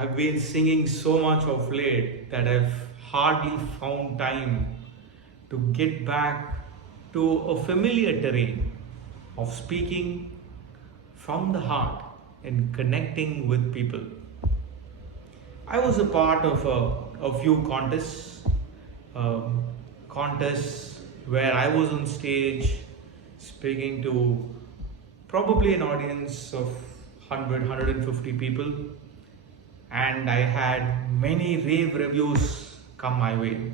I've been singing so much of late that I've hardly found time to get back to a familiar terrain of speaking from the heart and connecting with people. I was a part of a few um, contests where I was on stage speaking to probably an audience of 100, people, and I had many rave reviews come my way.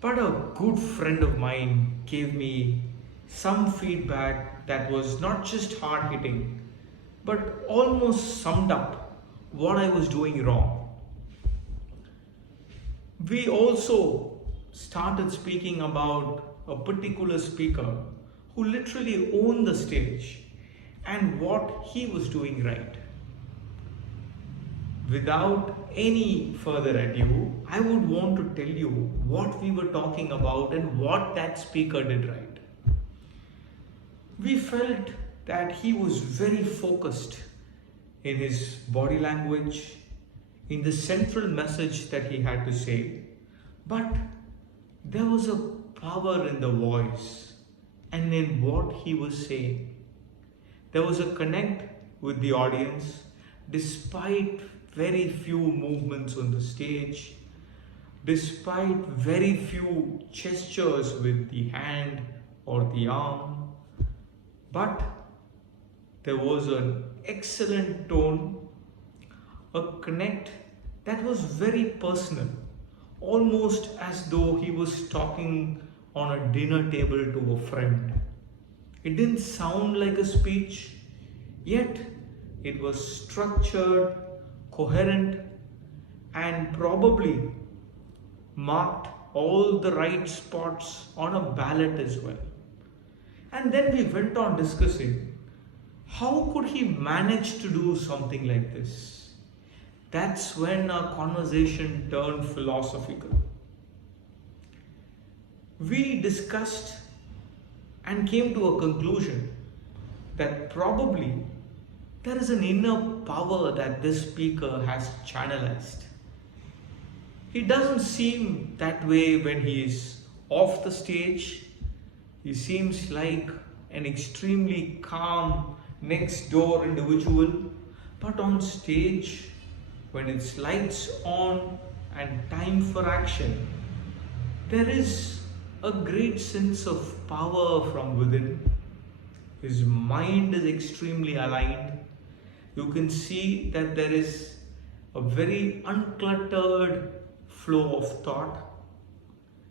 But a good friend of mine gave me some feedback that was not just hard hitting, but almost summed up what I was doing wrong. We also started speaking about a particular speaker who literally owned the stage and what he was doing right. Without any further ado, I would want to tell you what we were talking about and what that speaker did right. We felt that he was very focused in his body language, in the central message that he had to say, but there was a power in the voice and in what he was saying. There was a connect with the audience despite very few movements on the stage, despite very few gestures with the hand or the arm, but there was an excellent tone, a connect that was very personal, almost as though he was talking on a dinner table to a friend. It didn't sound like a speech, yet it was structured, coherent, and probably marked all the right spots on a ballot as well. And then we went on discussing how could he manage to do something like this? That's when our conversation turned philosophical. We discussed and came to a conclusion that probably there is an inner power that this speaker has channelized. He doesn't seem that way when he is off the stage. He seems like an extremely calm, next door individual, but on stage, when it's lights on and time for action, there is a great sense of power from within. His mind is extremely aligned. You can see that there is a very uncluttered flow of thought.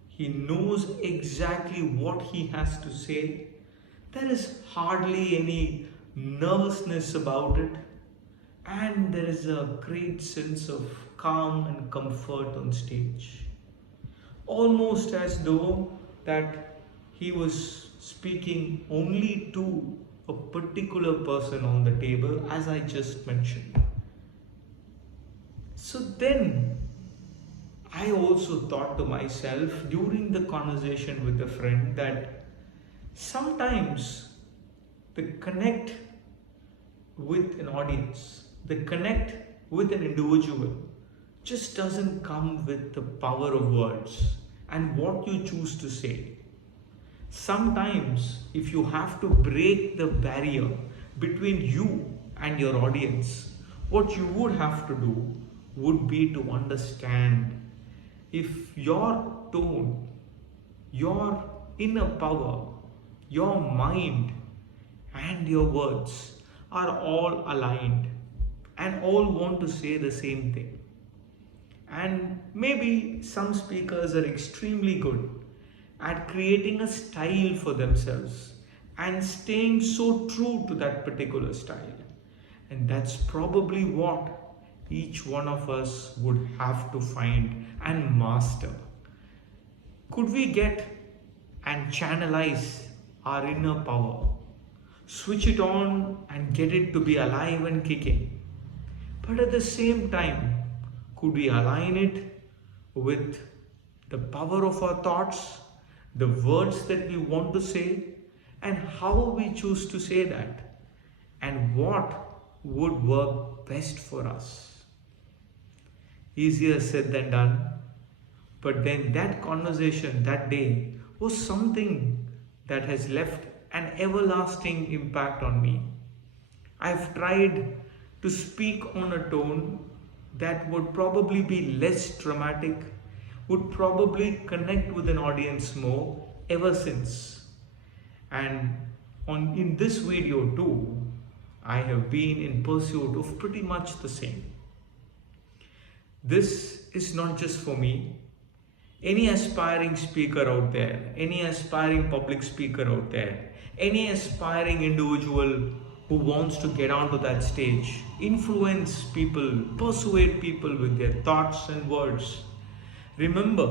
He knows exactly what he has to say. There is hardly any nervousness about it. And there is a great sense of calm and comfort on stage. Almost as though that he was speaking only to a particular person on the table, as I just mentioned. So then I also thought to myself during the conversation with a friend that sometimes the connect with an audience, the connect with an individual just doesn't come with the power of words and what you choose to say. Sometimes, if you have to break the barrier between you and your audience, what you would have to do would be to understand if your tone, your inner power, your mind, and your words are all aligned and all want to say the same thing. And maybe some speakers are extremely good at creating a style for themselves and staying so true to that particular style. And that's probably what each one of us would have to find and master. Could we get and channelize our inner power, switch it on and get it to be alive and kicking? But at the same time, could we align it with the power of our thoughts, the words that we want to say, and how we choose to say that, and what would work best for us? Easier said than done. But then that conversation that day was something that has left an everlasting impact on me. I've tried to speak on a tone that would probably be less dramatic, would probably connect with an audience more ever since. And in this video too, I have been in pursuit of pretty much the same. This is not just for me. Any aspiring speaker out there, any aspiring public speaker out there, any aspiring individual who wants to get onto that stage, influence people, persuade people with their thoughts and words. Remember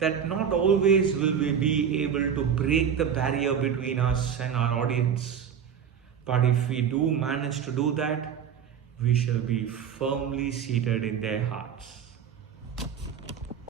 that not always will we be able to break the barrier between us and our audience. But if we do manage to do that, we shall be firmly seated in their hearts.